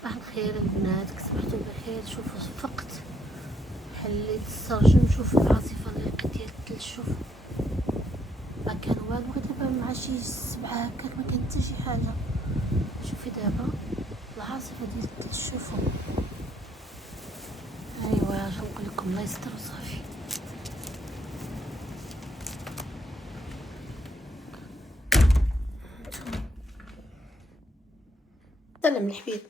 صباح الخير البنات، كصبحتوا بخير. شوفوا فقت حليت السرجم. شوفوا العاصفه اللي لقيت ديال الثلج. شوفوا ما كان والو، غير دابا مع شي 7 هكاك ما كان حتى شي حاجه. شوفي دابا العاصفه ديال الثلج. شوفوا ايوا اش نقول لكم، الله يستر وصافي. سلام الحبيب،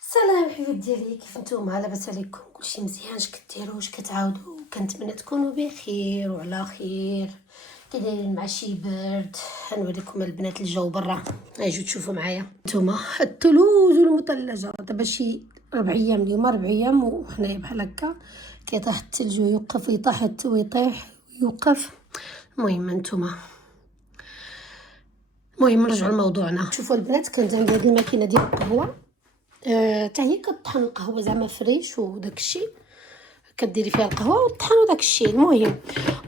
سلام الحبيب ديالي، كيف نتوما؟ لاباس عليكم؟ كلشي مزيان؟ اش كديروا؟ اش كتعاودوا؟ كنتمنى تكونوا بخير وعلى خير. كدايرين مع شي برد؟ نوريكم البنات الجو برا، اجيو تشوفوا معايا نتوما الثلوج والمثلجه. دابا شي 4 ايام، اليوم 4 ايام وحنايا بحال هكا كيطيح الثلج ويوقف، ويطيح ويطيح ويوقف. المهم نتوما، المهم نرجعوا لموضوعنا. شوفوا البنات، كانت عندي هذه الماكينه ديال القهوه، حتى هي كطحن القهوه زعما فريش وداك الشيء، كديري فيها القهوه والطحن وداك الشيء. المهم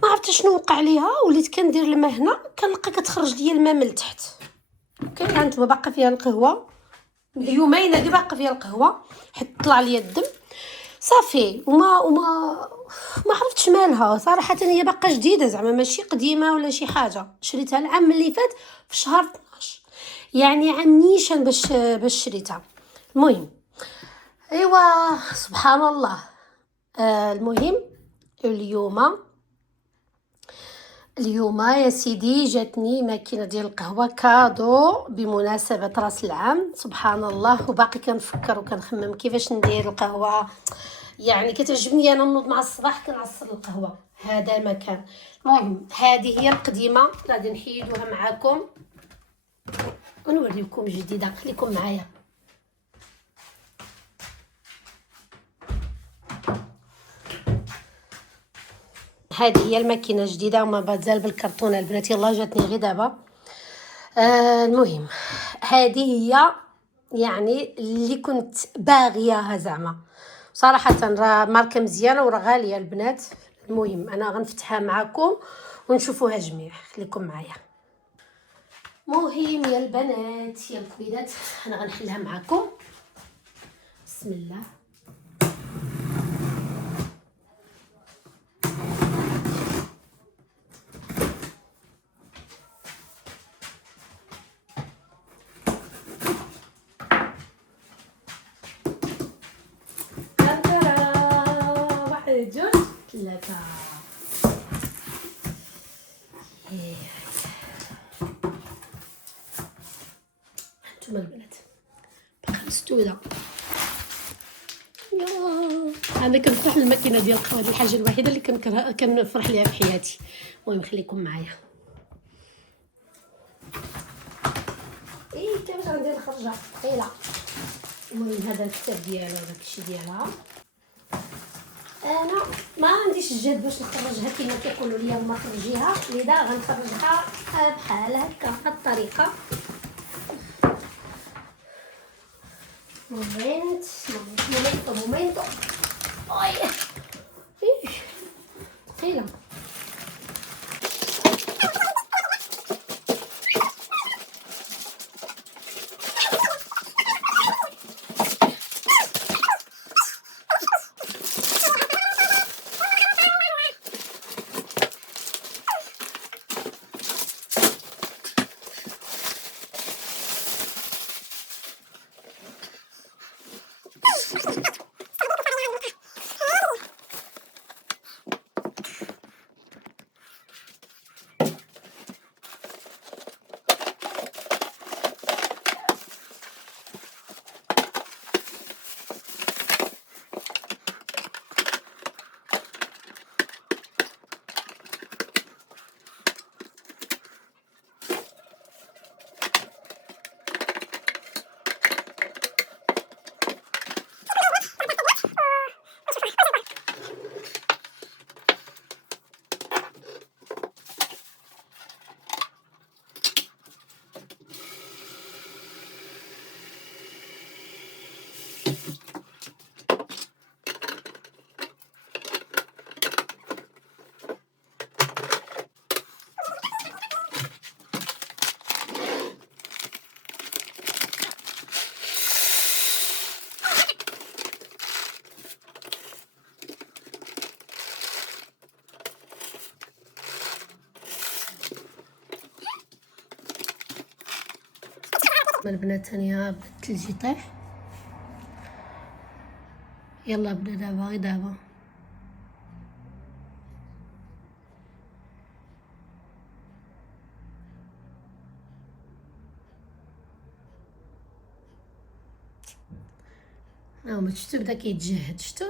ما عرفت شنو وقع ليها، وليت كندير الماء هنا كنلقى كتخرج ليا الماء من التحت. اوكي، هانتوما باقا فيها القهوه، يومين هادي باقا فيها القهوه، حيت طلع ليا الدم صافي. وما عرفتش مالها صراحه. هي باقا جديده زعما ماشي قديمه ولا شي حاجه. شريتها العام اللي فات في شهر 12، يعني عام نيشان باش شريتها. المهم ايوا سبحان الله. المهم اليوم يا سيدي جاتني ماكينه ديال القهوه كادو بمناسبه راس العام. سبحان الله، وباقي كنفكر وكنخمم كيفاش ندير القهوه. يعني كتعجبني انا نوض مع الصباح كنعصر القهوه، هذا مكان. المهم هذه هي القديمه، غادي نحيدوها معاكم ونوريكم جديده. خليكم معايا. هذه هي الماكينه الجديده وما مازال بالكرتونه البنات، يلا جاتني غير دابا. المهم هذه هي يعني اللي كنت باغياها زعما صراحه. راه ماركه مزيانه وراه غاليه البنات. المهم انا غنفتحها معكم ونشوفوها جميع، خليكم معايا. مهم يا البنات يا الكبيرات، انا غنحلها معكم. بسم الله. واحد جوج ثلاثة. هانتوما البنات باقا مسدودة. انا كنفرح الماكينه ديال القهوه، هذه الحاجه الوحيده اللي كنفرح ليها في حياتي. المهم خليكم معايا. كيفاش غندير الخرجه ثقيله. المهم هذا الكتاب ديالها وداك الشيء ديالها. انا ما عنديش الجهد باش نخرجها كما كيقولوا لي هما خرجيها، لذا غنخرجها بحال هكا بهاد الطريقه. مومنتو اي ثقيله. لكم البنات ثانيه بدا الثلج يطيح. يلا بدا دابا غير دابا. هاهما شفتو بدا كيتجهد شفتو.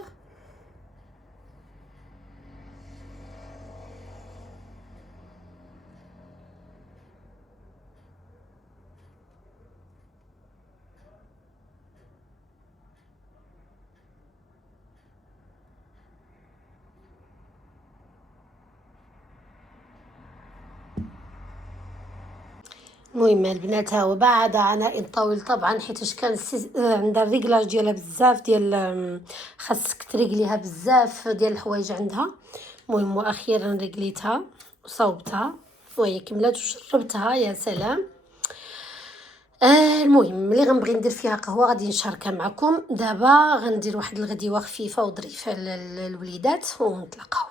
المهم البنات ها هو بعد عناء طويل طبعا حيتاش كان عندها الريكلاج ديالها بزاف ديال خاصك تريقليها بزاف ديال الحوايج عندها. المهم واخيرا ريقليتها وصوبتها وهي كملات وشربتها يا سلام. المهم ملي غنبغي ندير فيها قهوه غادي نشاركها معكم دابا. غندير واحد الغديوه خفيفه وظريفه للوليدات ونتلاقاو.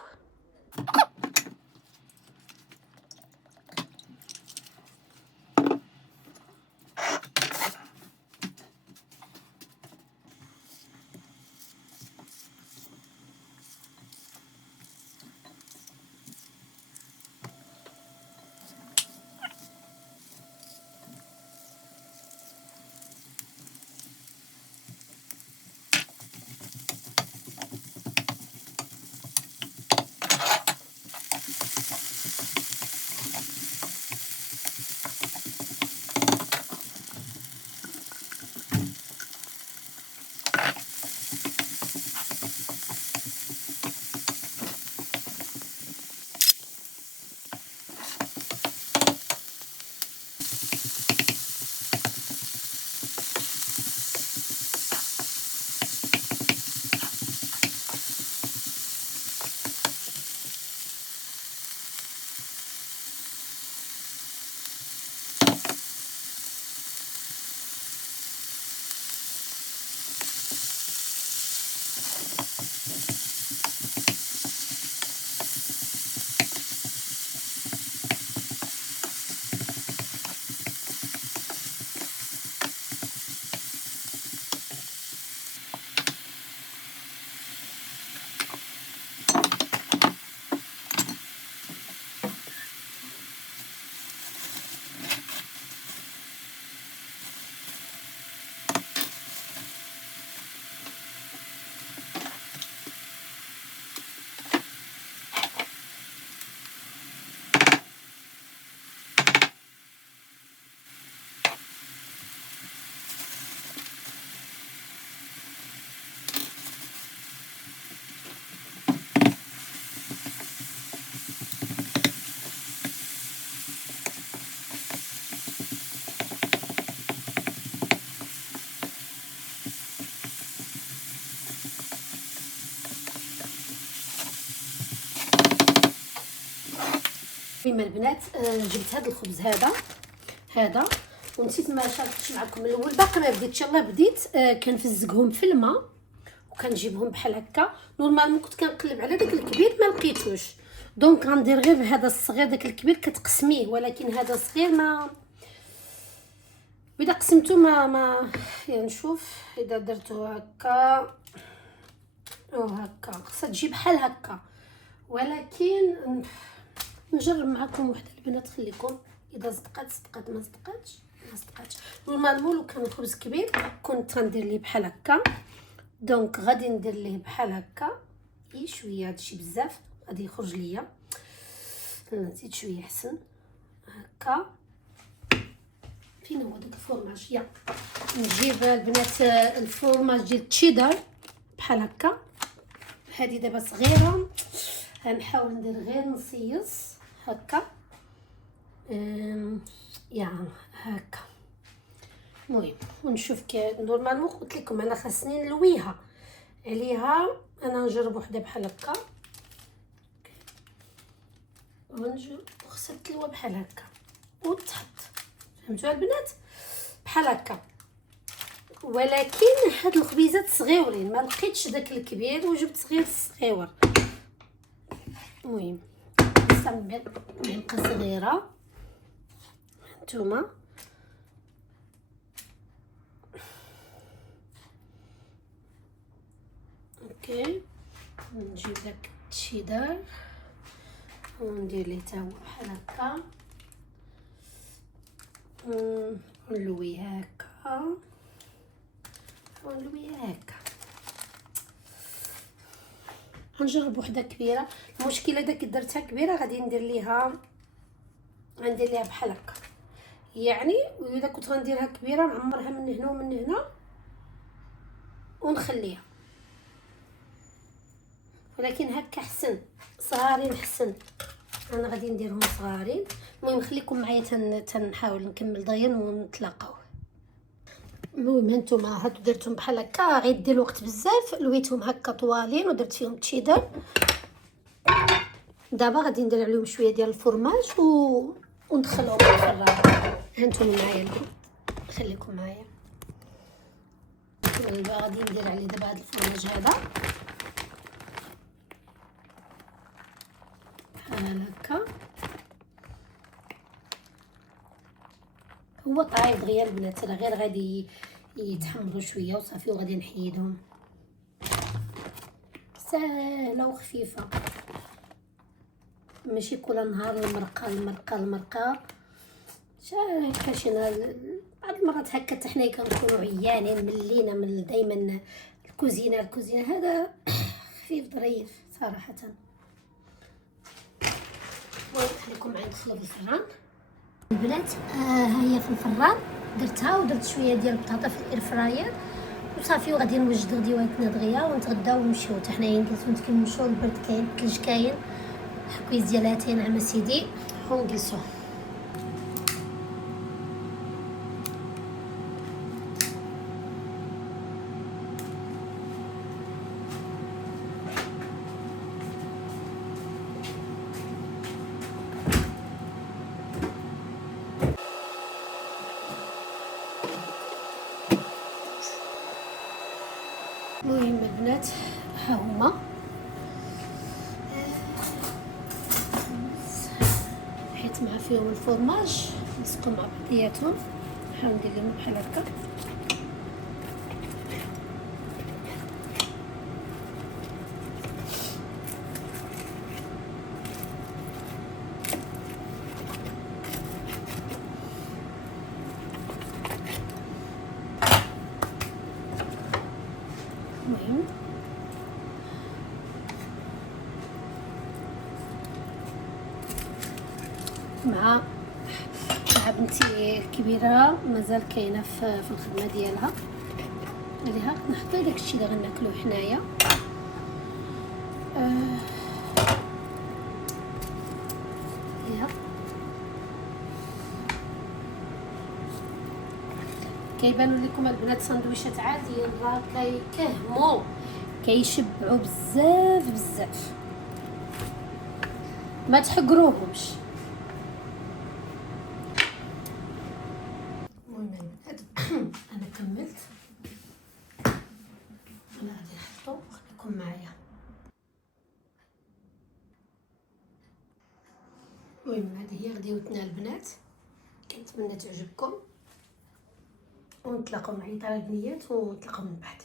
المهم البنات جبت هذا الخبز هذا ونسيت ما شاركتش معكم من الاول باقي ما بديتش. يلاه بديت كنفزقهم في الماء وكنجيبهم بحال هكا. نورمالمون كنت كنقلب على داك الكبير ما لقيتوش دونك غندير غير هذا الصغير. داك الكبير كتقسميه ولكن هذا الصغير ما اذا قسمته ما يعني نشوف اذا درته هكا او هكا خصها تجي بحال هكا. ولكن نجرب معكم وحده البنات خليكم اذا صدقات ما صدقاتش. نورمالمون لو كان خبز كبير كنت غندير ليه بحال هكا. دونك غادي ندير ليه بحال هكا شويه هادشي بزاف غادي يخرج ليا. نزيد شويه احسن هكا. فين هو داك الفورماج؟ يا نجيب البنات الفورماج ديال التشيدر بحال هكا. هذه دابا صغيره غنحاول ندير غير نصيص هكا يا هكا. المهم ونشوف نورمالمون قلت لكم انا خاصني نلويها عليها. انا نجرب وحده بحال هكا ونجرب خصها تلوى بحال هكا وتحط. فهمتوا البنات بحال هكا. ولكن هاد الخبيزات صغيورين ما لقيتش داك الكبير وجبت صغيور. المهم معلقه صغيره هانتوما اوكي. نجيب داك التشيدر وندير ليه تا هو بحال هكا، ونلويه هكا ونلويه هكا. غنجرب وحده كبيره. المشكله داك درتها كبيره غادي ندير ليها بحال هكا يعني، واذا كنت غنديرها كبيره نعمرها من هنا ومن هنا ونخليها، ولكن هكا حسن، صغارين حسن. انا غادي نديرهم صغارين. المهم خليكم معايا تنحاول نكمل دغيا ونتلاقاو. المهم هانتوما هادو درتهم بحال هكا، غير دير الوقت بزاف، لويتهم هكا طوالين ودرت فيهم تشيدر. دابا غادي ندير عليهم شويه ديال الفرماج وندخلهم في الفران. هانتوما معايا البنات، خليكم معايا. دابا غادي ندير عليه دابا هاد الفرماج هذا بحال هكا. هو طايب دغيا البنات، راه غير غادي يتحمروا شويه وصافي وغادي نحيدهم. سهله وخفيفه، ماشي كل نهار المرقه. هكا شي نهار بعض المرات هكا حتى حنايا كنكونوا عيانين ملينا من دائما الكوزينه هذا خفيف ظريف صراحه. خليكم معايا ندخلوا في الفران البنات. ها هي في الفران درتها، ودرت شويه ديال البطاطا في الاير فراير وصافي، وغادي نوجد غديواتنا دغيا ونتغداو ونمشيو حتى حنايا نجلسو نتكلمشو. البرد كاين، الثلج كاين، حكويز ديالاتي نعم سيدي ونجلسو. المهم البنات ها هما حيت مع فيهم الفرماج نسقو مع بعضياتهم. نحاول ندير لهم بحال هكا. المهم مع بنتي الكبيره مازال كاينه في الخدمه ديالها، عليها نحط داك الشيء اللي غناكلوه حنايا. كيبانوا لكم البنات سندويشات عاديين، راه كيكهموا كيشبعوا بزاف، ما تحقروهمش. المهم البنات انا كملت، انا غادي نحطو، خليكم معايا. المهم هذه هي غديوتنا البنات، كنتمنى تعجبكم ونتلاقاو معايا طالب نيات ونتلاقاو من بعد.